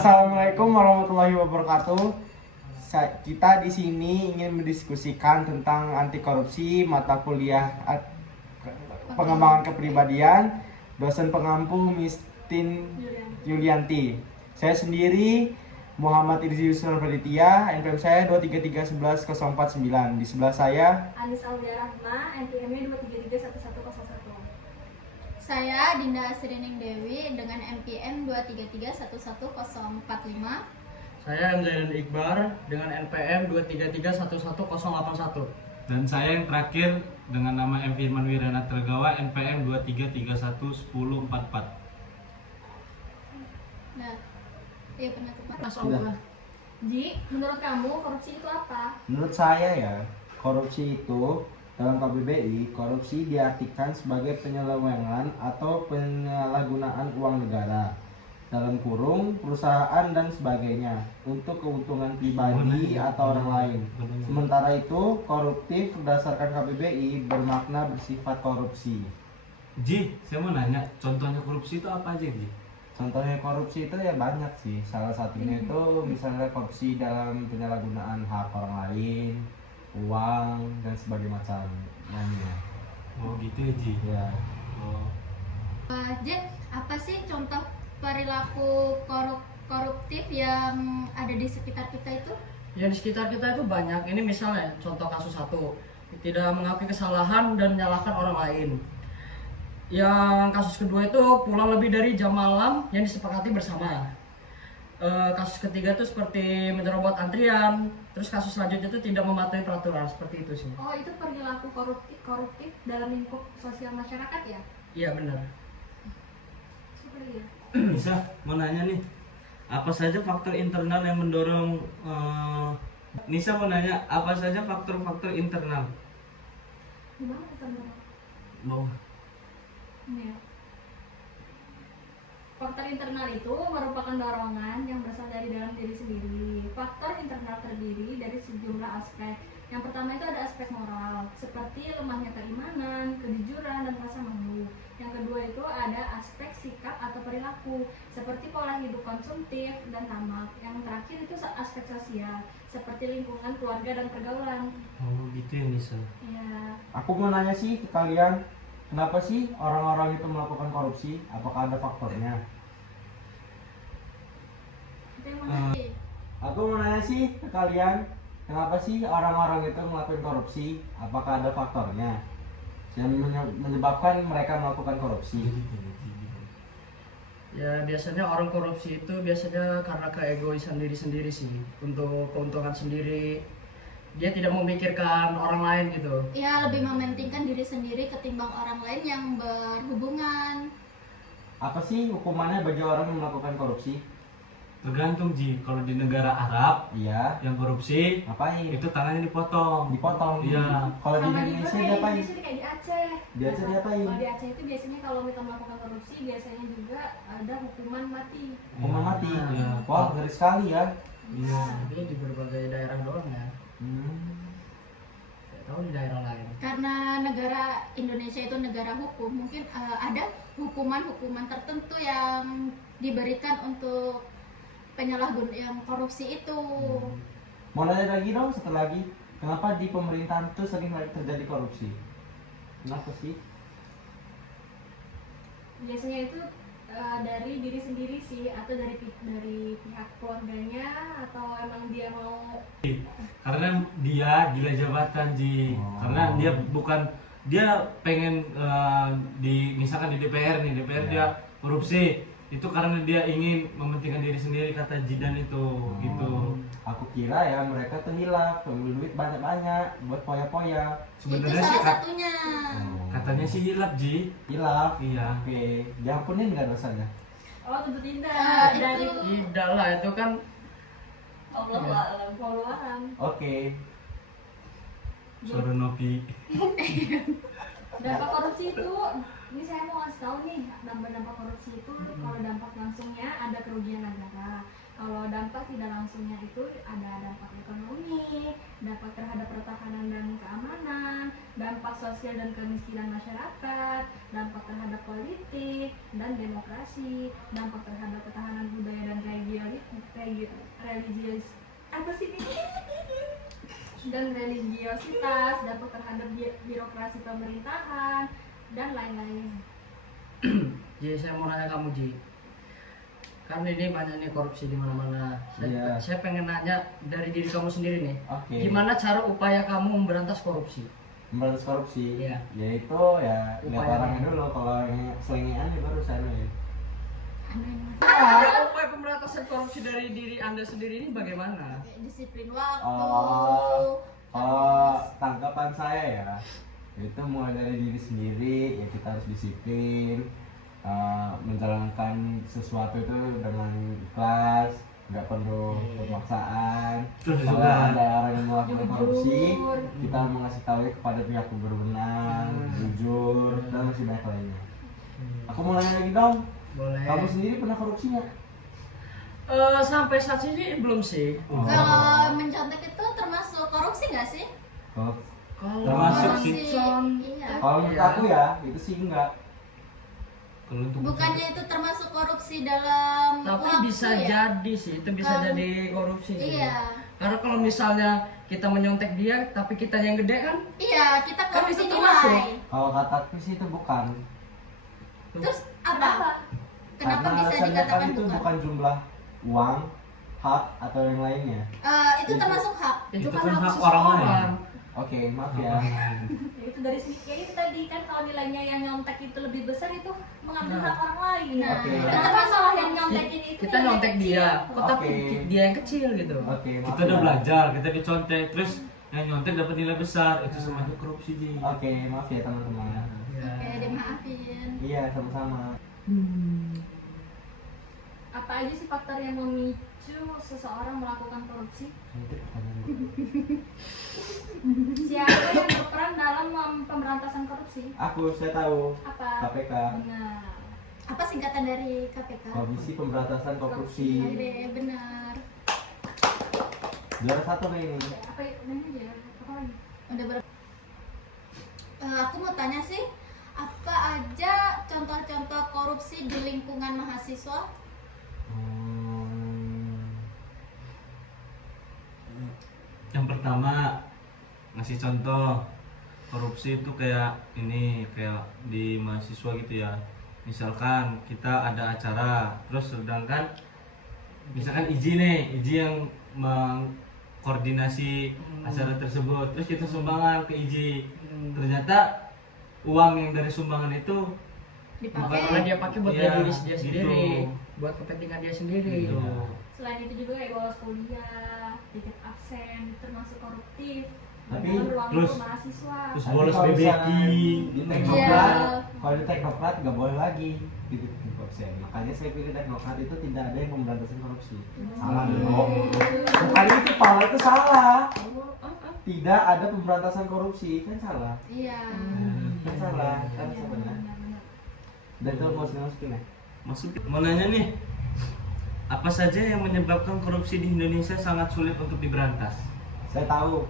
Assalamualaikum warahmatullahi wabarakatuh. Kita di sini ingin mendiskusikan tentang anti korupsi mata kuliah pengembangan kepribadian dosen pengampu Mistin Yulianti. Saya sendiri Muhammad Irzi Yusuf Praditya, NPM saya 233110449. Di sebelah saya Anis Aulia Rahma, NPM-nya 2331101. Saya Dinda Asrining Dewi dengan NPM 2331145. Saya M. Zaidan Iqbar dengan NPM 233110181. Dan saya yang terakhir dengan nama M. Firman Wirana Tergawa, NPM 233111044. Nah, iya penyakit Sudah. Ji, menurut kamu korupsi itu apa? Menurut saya ya, korupsi itu dalam KBBI, korupsi diartikan sebagai penyelewengan atau penyalahgunaan uang negara dalam kurung, perusahaan dan sebagainya untuk keuntungan pribadi atau orang lain. Sementara itu, koruptif berdasarkan KBBI bermakna bersifat korupsi. Ji, saya mau nanya, contohnya korupsi itu apa aja, Ji? Contohnya korupsi itu ya banyak sih. Salah satunya itu misalnya korupsi dalam penyalahgunaan hak orang lain, uang dan sebagainya macamnya. Oh gitu ya, Ji? Ya. Oh. J, apa sih contoh perilaku koruptif yang ada di sekitar kita itu? Ya di sekitar kita itu banyak. Ini misalnya contoh kasus satu, tidak mengakui kesalahan dan menyalahkan orang lain. Yang kasus kedua itu pulang lebih dari jam malam yang disepakati bersama. Kasus ketiga itu seperti menyerobot antrian. Terus kasus selanjutnya itu tidak mematuhi peraturan, seperti itu sih. Oh, itu perilaku koruptif dalam lingkup sosial masyarakat ya? Iya benar. Seperti ya. Bisa, mau nanya nih, apa saja faktor internal yang mendorong Nisa mau nanya, apa saja faktor-faktor internal? Gimana teman-teman? Mau Ini ya. Faktor internal itu merupakan dorongan yang berasal dari dalam diri sendiri. Faktor internal terdiri dari sejumlah aspek. Yang pertama itu ada aspek moral, seperti lemahnya keimanan, kejujuran, dan rasa malu. Yang kedua itu ada aspek sikap atau perilaku, seperti pola hidup konsumtif dan tamak. Yang terakhir itu aspek sosial, seperti lingkungan, keluarga, dan pergaulan. Oh gitu ya, Nisa. Ya, Aku mau nanya sih ke kalian, kenapa sih orang-orang itu melakukan korupsi? Apakah ada faktornya? itu yang mana? Aku mau nanya sih ke kalian, kenapa sih orang-orang itu melakukan korupsi? Apakah ada faktornya yang menyebabkan mereka melakukan korupsi? Ya biasanya orang korupsi itu biasanya karena keegoisan diri sendiri sih, untuk keuntungan sendiri. Dia tidak memikirkan orang lain gitu. Ya, lebih mementingkan diri sendiri ketimbang orang lain yang berhubungan. Apa sih hukumannya bagi orang yang melakukan korupsi? Tergantung, Ji. Kalau di negara Arab Iya, yang korupsi ngapain? itu tangannya dipotong. Dipotong. Iya. Kalau di Sama juga Indonesia kayak di diapain? Indonesia kayak di Aceh. Di Aceh diapain? Kalau di Aceh itu biasanya kalau kita melakukan korupsi biasanya juga ada hukuman mati. Hukuman mati. Iya. Wah, ngeri sekali ya. Iya. Tapi di berbagai daerah doang ya. Tidak tahu di daerah lain. Karena negara Indonesia itu negara hukum, mungkin ada hukuman-hukuman tertentu yang diberikan untuk penyalahgunaan yang korupsi itu. Mau nanya lagi dong, satu lagi. Kenapa di pemerintahan itu sering terjadi korupsi? Kenapa sih? Biasanya itu dari diri sendiri sih, atau dari pihak keluarganya, atau emang dia mau. Karena dia gila jabatan, Ji. Oh. Karena dia pengen misalkan di DPR nih, DPR Iya. dia korupsi. Itu karena dia ingin mementingkan diri sendiri, kata Jidan itu, gitu. Aku kira ya mereka tuh hilaf, ambil duit banyak-banyak buat poya-poya. Itu Sebenarnya sih salah satunya. katanya sih hilap, Ji. Hilaf. Iya. Oke, diampunin nggak dosanya? Oh, tentu tidak. Dari Itu Tidak lah, itu kan Allahualam. Oke. Suara Nopi. Dampak korupsi itu, ini saya mau kasih tahu nih, dampak korupsi itu kalau dampak langsungnya ada kerugian negara. Kalau Kalau dampak tidak langsungnya itu ada dampak ekonomi, dampak terhadap pertahanan dan keamanan, dampak sosial dan kemiskinan masyarakat, dampak terhadap politik dan demokrasi, dampak terhadap ketahanan budaya dan religius apa sih ini? Dan religiositas, dampak terhadap birokrasi pemerintahan dan lain-lain. Ji, saya mau nanya kamu Ji, kan ini banyak nih korupsi di mana-mana. Iya. Saya pengen nanya dari diri kamu sendiri nih, Oke. gimana cara upaya kamu memberantas korupsi? Memberantas korupsi, Iya. yaitu ya lihat Upaya. orangnya dulu. Kalau yang selengean ya baru sana ya. Ya, upaya pemberantasan korupsi dari diri Anda sendiri ini bagaimana? Kayak disiplin waktu. Kalau tanggapan saya ya, itu mulai dari diri sendiri. Ya kita harus disiplin, menjalankan sesuatu itu dengan ikhlas, nggak perlu pemaksaan. Terus Kalau juga. ada orang yang melakukan Jujur. korupsi, kita mengasih tahu kepada pihak yang berwenang, jujur, dan masih banyak lainnya. Aku mau nanya lagi dong, Boleh. kamu sendiri pernah korupsi nggak? Sampai saat ini belum sih. Oh. Kalau mencontek itu termasuk korupsi nggak sih? Kalau Kalau Termasuk Korupsi, sih. iya. kalau menurut Iya. aku ya, itu sih enggak. Kalau untuk Bukannya itu termasuk korupsi dalam tapi waktu bisa ya? jadi sih, itu bisa Kalau- jadi korupsi sih. Iya. Karena kalau misalnya kita menyontek dia, tapi kita yang gede kan, Iya, kita Kan korupsi itu termasuk. nilai. Kalau kataku sih itu bukan. Terus apa? Kenapa Karena bisa sendekan dikatakan itu bukan? bukan jumlah uang, hak atau yang lainnya. Itu termasuk hak. itu Itu kan kan hak hak orang lain. seseorang. Oke, maaf ya. Ya, itu dari sini ya itu tadi kan kalau nilainya yang nyontek itu lebih besar itu mengambil Nah. hak orang lain. Nah, Oke. Kenapa malah yang nyontekin itu Kita nilai nyontek kecil? dia, kok tapi Oke. dia yang kecil gitu. Oke, maaf. kita udah ya. belajar, kita dicontek, terus yang nyontek dapat nilai besar, itu semacam korupsi Ji. Oke, maaf ya teman-teman. Ya. Oke, dimaafin. Iya, sama-sama. Apa aja sih faktor yang memicu seseorang melakukan korupsi? Itu pertanyaan. Siapa yang berperan dalam pemberantasan korupsi? Saya tahu. Apa? KPK, Benar. Apa singkatan dari KPK? Komisi Pemberantasan Korupsi. Oke, benar. Juara satu nih ini. Apa ini aja? Ya? Apa lagi? Udah ber aku mau tanya sih, apa aja contoh-contoh korupsi di lingkungan mahasiswa? Yang pertama ngasih contoh korupsi itu kayak ini, kayak di mahasiswa gitu ya. Misalkan kita ada acara, terus sedangkan misalkan Iji yang mengkoordinasi acara tersebut, terus kita sumbangan ke Iji. Ternyata uang yang dari sumbangan itu Karena dia pakai buat Iya, diri dia sendiri, gitu. buat kepentingan dia sendiri. Gitu. Selain itu juga kayak bolos kuliah, tiket absen, termasuk koruptif. Tapi dalam ruang terus- lingkup mahasiswa. terus Tapi bolos kalau BBQ. misalnya di teknokrat, Iya. kalau di teknokrat nggak boleh lagi gitu korupsi. Makanya saya pilih teknokrat itu tidak ada yang pemberantasan korupsi. Salah dong. Bukan itu, Paul itu salah. Tidak ada pemberantasan korupsi, kan salah. Iya. Kan salah, kan Iya, sebenarnya. benar-benar. Dan itu mau masukin ya. Masuk. Mau nanya nih, apa saja yang menyebabkan korupsi di Indonesia sangat sulit untuk diberantas? Saya tahu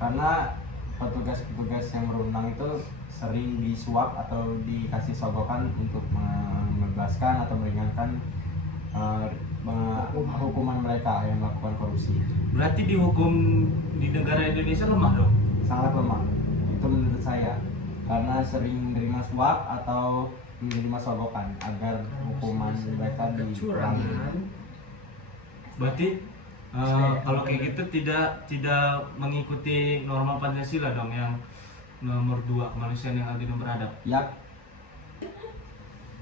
karena petugas-petugas yang berwenang itu sering disuap atau dikasih sogokan untuk membebaskan atau meringankan hukuman mereka yang melakukan korupsi. Berarti dihukum di negara Indonesia lemah dong? Sangat lemah itu menurut saya, karena sering menerima suap atau menerima sogokan agar hukuman mereka dikurangi. Kecurangan. Berarti kalau kayak gitu tidak mengikuti norma Pancasila dong, yang nomor 2, manusia yang adil dan beradab. Yap.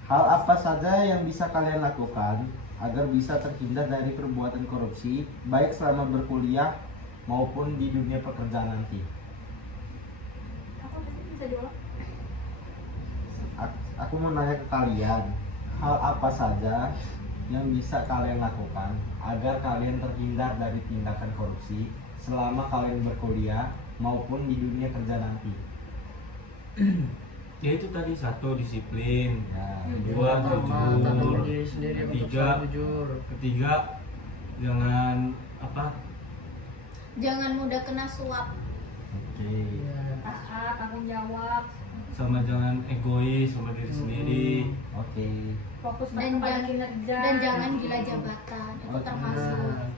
Hal apa saja yang bisa kalian lakukan agar bisa terhindar dari perbuatan korupsi, baik selama berkuliah maupun di dunia pekerjaan nanti? Apa tadi bisa jawab? Aku mau nanya ke kalian, hal apa saja yang bisa kalian lakukan agar kalian terhindar dari tindakan korupsi selama kalian berkuliah maupun di dunia kerja nanti? Ya itu tadi, 1 disiplin, Ya, 2 Pertama, tanam jujur, diri sendiri untuk Ketiga. selalu jujur. ketiga jangan apa Jangan mudah kena suap. Oke. Iya. taat, tanggung jawab, sama jangan egois sama diri sendiri. Oke. fokus Dan pada jangan- kinerja, Dan jangan gila jabatan, itu Oh, termasuk. Nah,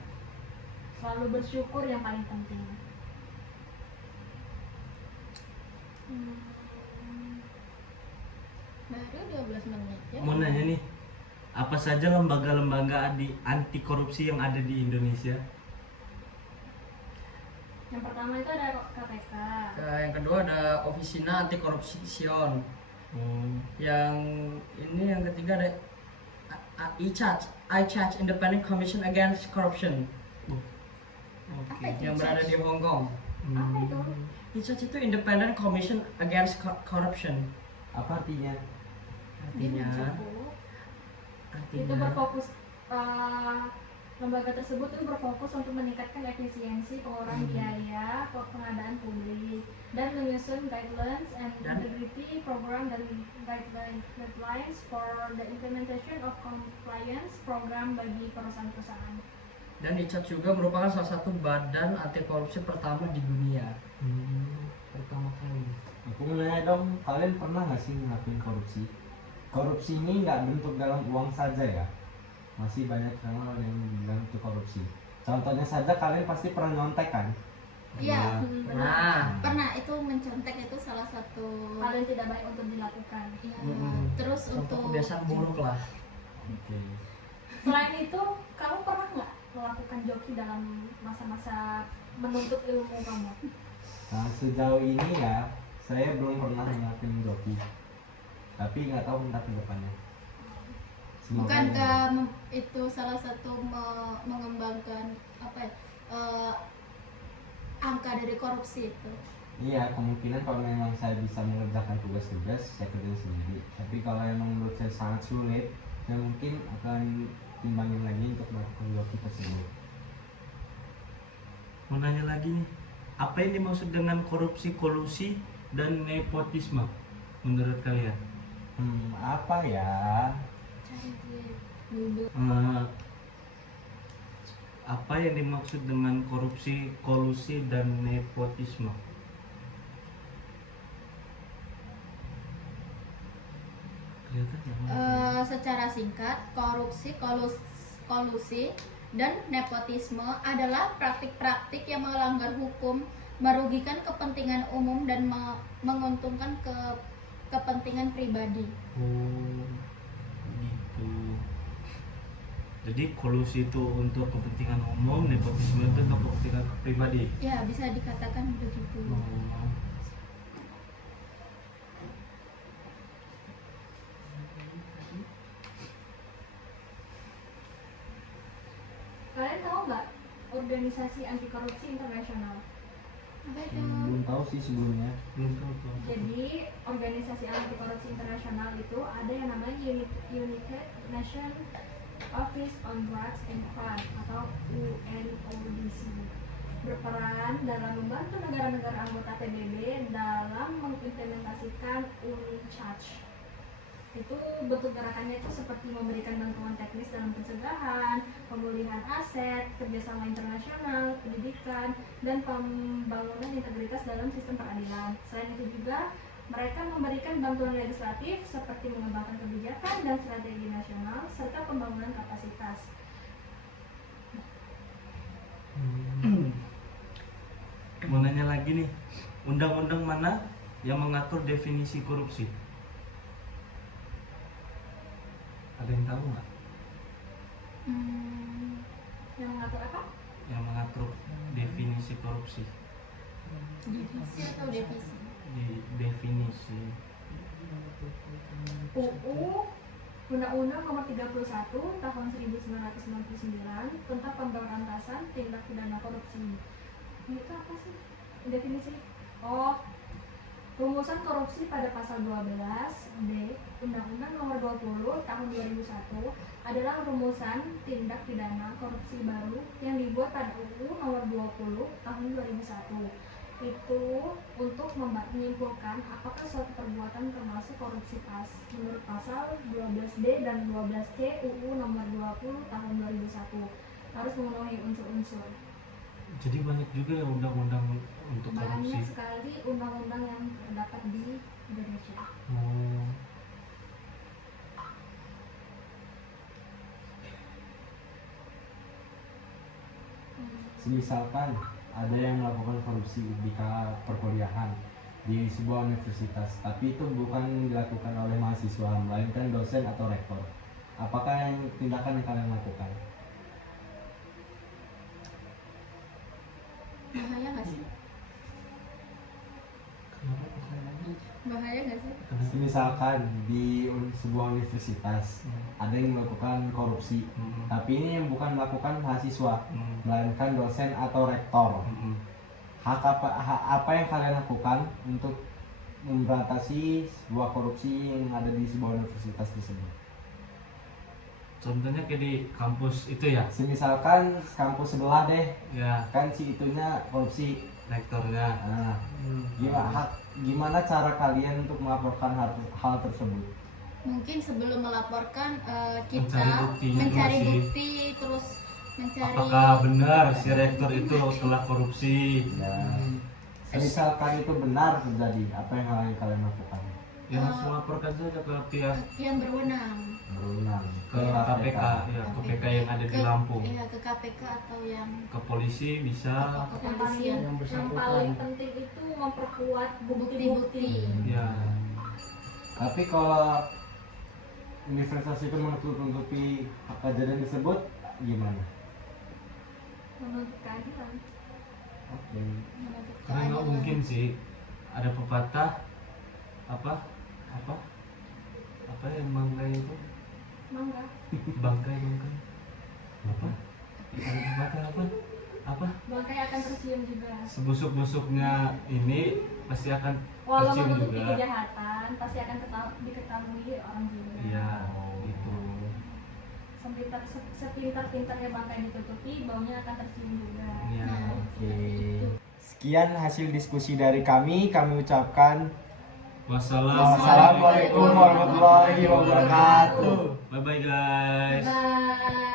selalu bersyukur yang paling penting. Baru 12 menit ya. Mau nanya nih, apa saja lembaga-lembaga anti korupsi yang ada di Indonesia? Yang pertama itu ada KPK. yang kedua ada Officina Anti Korupsion. Hmm. Yang ini yang ketiga ada ICAC Independent Commission Against Corruption Apa Oke. itu? yang berada di Hong Kong. Apa itu? ICAC itu Independent Commission Against Corruption. Apa artinya? Artinya, Itu berfokus lembaga tersebut itu berfokus untuk meningkatkan efisiensi pengeluaran biaya pengadaan publik dan menyusun guidelines and Dan- integrity program dan guidelines for the implementation of compliance program bagi perusahaan-perusahaan. dan ICAC juga merupakan salah satu badan anti korupsi pertama di dunia. Pertama kali. Aku mau nanya dong, kalian pernah nggak sih ngelakuin korupsi? Korupsi ini nggak bentuk dalam uang saja ya. Masih banyak orang yang bilang itu korupsi. Contohnya saja kalian pasti pernah nyontek kan? Iya, Nah, pernah itu mencontek itu salah satu. Hal yang tidak baik untuk dilakukan. Ya, Mm-mm. terus contoh untuk kebiasaan buruk lah. Oke. Selain itu, kamu pernah nggak melakukan joki dalam masa-masa menuntut ilmu kamu? Nah sejauh ini ya, saya belum pernah ngelakuin joki. Tapi nggak tahu entah ke depannya. Semoga bukankah itu salah satu mengembangkan apa ya, angka dari korupsi itu. Iya, kemungkinan kalau memang saya bisa mengerjakan tugas-tugas, saya kerjain sendiri. Tapi kalau memang menurut saya sangat sulit, saya mungkin akan timbangin lagi untuk melakukan joki tersebut. Mau nanya lagi nih, apa yang dimaksud dengan korupsi, kolusi, dan nepotisme menurut kalian? Apa ya? Cari di Google. Apa yang dimaksud dengan korupsi, kolusi, dan nepotisme? Kelihatan ya? Secara singkat, korupsi, kolusi, dan nepotisme adalah praktik-praktik yang melanggar hukum, merugikan kepentingan umum dan menguntungkan kepentingan pribadi. Oh, gitu. Jadi kolusi itu untuk kepentingan umum, nepotisme itu untuk kepentingan pribadi. Ya, bisa dikatakan begitu. Oh. Kalian tahu nggak organisasi anti korupsi internasional? Apa itu? Belum tahu sih sebelumnya. Belum tahu tuh. Jadi organisasi anti korupsi internasional itu ada yang namanya United Nations Office on Drugs and Crime atau UNODC, berperan dalam membantu negara-negara anggota PBB dalam mengimplementasikan UNCHARGE. Itu bentuk gerakannya itu seperti memberikan bantuan teknis dalam pencegahan, pemulihan aset, kerjasama internasional, pendidikan, dan pembangunan integritas dalam sistem peradilan. Selain itu juga mereka memberikan bantuan legislatif seperti mengembangkan kebijakan dan strategi nasional serta pembangunan kapasitas. Mau nanya lagi nih, undang-undang mana yang mengatur definisi korupsi? Ada yang tahu nggak? Yang mengatur apa? Yang mengatur definisi korupsi? Divisi atau divisi? Di definisi. UU Undang-Undang Nomor 31 Tahun 1999 tentang pemberantasan tindak pidana korupsi. Itu apa sih definisi? Oh, rumusan korupsi pada pasal 12B Undang-Undang Nomor 20 Tahun 2001 adalah rumusan tindak pidana korupsi baru yang dibuat pada UU Nomor 20 Tahun 2001. Itu untuk menyimpulkan apakah suatu perbuatan termasuk korupsi menurut pasal 12B dan 12C UU Nomor 20 Tahun 2001. harus memenuhi unsur-unsur. Jadi banyak juga ya undang-undang untuk Banyak korupsi. sekali undang-undang yang terdapat di Indonesia. Oh. Misalkan ada yang melakukan korupsi di kala perkuliahan di sebuah universitas, tapi itu bukan dilakukan oleh mahasiswa, melainkan dosen atau rektor. Apakah yang tindakan yang kalian lakukan? Bahaya nggak sih? Kenapa pertanyaannya? Bahaya nggak sih? Misalkan di sebuah universitas ada yang melakukan korupsi, tapi ini yang bukan melakukan mahasiswa, melainkan dosen atau rektor. Apa yang kalian lakukan untuk memberantas sebuah korupsi yang ada di sebuah universitas tersebut? Contohnya kayak di kampus itu ya, Misalkan kampus sebelah deh, ya kan si itunya korupsi. rektornya. Nah, gimana cara kalian untuk melaporkan hal tersebut? Mungkin sebelum melaporkan kita Mencari buktinya mencari dulu sih. bukti, terus mencari Apakah benar si rektor itu telah korupsi? Ya, misalkan itu benar terjadi, apa yang kalian lakukan? Ya harus melaporkan saja ke pihak yang berwenang. Berwenang ke KPK, ya ke PK yang ada di Lampung, Iya, ke KPK atau yang ke polisi bisa. Yang paling, Yang yang bersangkutan. paling penting itu memperkuat bukti-bukti. bukti-bukti. Ya, Tapi kalau universitas itu menutupi kejadian tersebut, gimana? Menuntut keadilan. Oke. Menuntut karena nggak keadilan. mungkin sih ada pepatah apa yang bangkai itu Mangga. bangkai apa ada pepatah apa Bangkai akan tercium juga. sebusuk-busuknya ini pasti akan Walau tercium menutupi juga. kejahatan, pasti akan diketahui orang juga. Iya, gitu. Sepintar-pintarnya bangkai ditutupi, baunya akan tercium juga. Iya. Oke. Sekian hasil diskusi dari kami ucapkan wassalamualaikum warahmatullahi wabarakatuh. Bye bye guys. Bye.